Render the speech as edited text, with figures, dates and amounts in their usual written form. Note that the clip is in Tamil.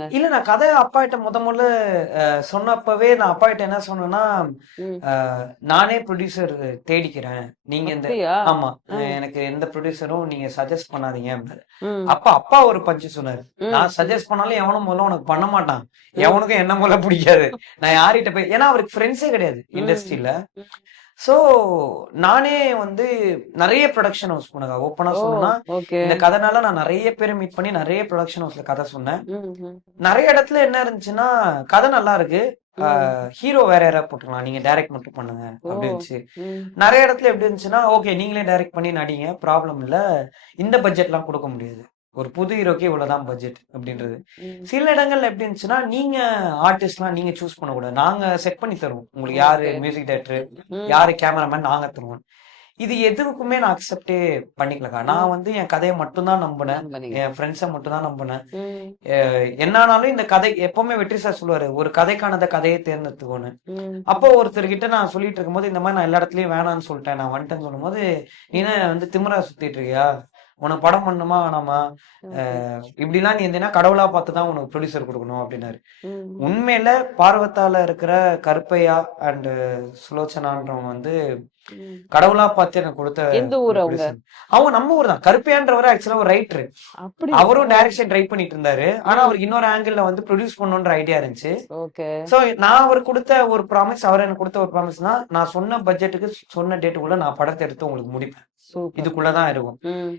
சொல்லுங்க. இல்ல நான் கதை அப்பாகிட்ட முதல்ல சொன்னப்பவே நான் அப்பாகிட்ட என்ன சொன்னேன்னா, ம். நானே ப்ரொடியூசர் தேடிக்கிறேன். நீங்க இந்த அப்படியா? ஆமா. ஆ. எனக்கு எந்த ப்ரொடியூசரும் நீங்க சஜெஸ்ட் பண்ணாதீங்க அப்படின்னாரு. ம். அப்பா ஒரு பஞ்ச் சொன்னாரு. ம். நான் சஜெஸ்ட் பண்ணாலும் எவனும் முதல்ல உனக்கு பண்ண மாட்டான். ம். எவனுக்கும் என்ன முதல்ல பிடிக்காது. நான் யார்கிட்ட போய் ஏன்னா அவருக்கு ஃப்ரெண்ட்ஸே கிடையாது ம். இண்டஸ்ட்ரியில. ம். சோ நானே வந்து நெறைய புரொடக்ஷன் ஹவுஸ் போனேங்க. ஓப்பனா ஓ! சொல்லணும்னா, ஓகே. இந்த கதைனால நான் நெறைய பேர மீட் பண்ணி நெறைய புரொடக்ஷன் ஹவுஸ்ல கதை சொன்னேன். ம். நெறைய இடத்துல என்ன இருந்துச்சுன்னா, கதை நல்லா இருக்கு. ஆ ம். ஹீரோ வேற யாராவது போட்டுக்கலாம். நீங்க டைரக்ட் மட்டும் பண்ணுங்க ஓ! அப்படி இருந்துச்சு. ம். நெறைய இடத்துல எப்படி இருந்துச்சுன்னா, ஓகே நீங்களே டைரக்ட் பண்ணி நடிங்க. ப்ராப்ளம் இல்ல. இந்த பட்ஜெட்லாம் குடுக்க முடியாது. ஒரு புது ஹீரோக்கு இவ்வளவுதான் பட்ஜெட் அப்படின்றது. ம். சில இடங்கள்ல எப்படி இருந்துச்சுன்னா, நீங்க ஆர்டிஸ்ட்லாம் நீங்க சூஸ் பண்ணக்கூடாது. நாங்க செட் பண்ணி தருவோம். உங்களுக்கு யாரு ஓகே. மியூசிக் டைரக்டர், ம். யாரு கேமராமேன் நாங்க தருவோம். இது எதுக்குமே நான் அக்செப்டே பண்ணிக்கலக்கா. நான் ம். வந்து என் கதைய மட்டும் தான் நம்புனேன். நம்புனீங்க. என் ஃப்ரெண்ட்ஸ மட்டும் தான் நம்புனேன். ம். என்னானாலும் இந்த கதை எப்பவுமே வெற்றி சார் சொல்லுவாரு, "ஒரு கதைக்கானத கதையே தேர்ந்தெடுத்துக்கோன்னு." ம். அப்போ ஒருத்தர்கிட்ட நான் சொல்லிட்டு இருக்கும்போது, இந்த மாரி நான் எல்லா இடத்துலயும் வேணான்னு சொல்ட்டேன். நான் வந்துட்டேன்னு சொல்லும்போது, "நீ என்ன வந்து திமிரா சுத்திட்டு இருக்கியா? உனக்கு படம் பண்ணணுமா வேணாமா? ஓகே. இப்படிலாம் நீ இருந்தீன்னா கடவுளா பார்த்து தான் உனக்கு ப்ரொடியூசர் குடுக்கணும்." அப்படின்னாரு. ம். உண்மையில பார்வத்தால இருக்கிற கருப்பையா அண்ட் சுலோச்சனான்றவங்க வந்து ம். கடவுளா பார்த்து எனக்கு குடுத்த எந்த ஒரு ஊர் அவங்க? ப்ரொடியூசர். அவங்க நம்ம ஊர் தான். கருப்பையான்றவரு ஆக்சுவலா ஒரு ரைட்டரு. அப்படியா? அவரும் டைரக்ஷன் ட்ரை பண்ணிட்டு இருந்தாரு. ஆனா ம். அவருக்கு இன்னொரு ஆங்கிள்ல வந்து ப்ரொடியூஸ் பண்ணணும்ன்ற ஐடியா இருந்துச்சு. ஓகே. சோ நான் அவருக்கு குடுத்த ஒரு ப்ராமிஸ், அவர் எனக்கு குடுத்த ஒரு ப்ராமிஸ்னா, நான் சொன்ன பட்ஜெட்டுக்கு சொன்ன டேட்டுக்குள்ள நான் படத்த எடுத்து உங்களுக்கு முடிப்பேன். சூப்பர். இதுக்குள்ள தான் இருக்கும். ம்.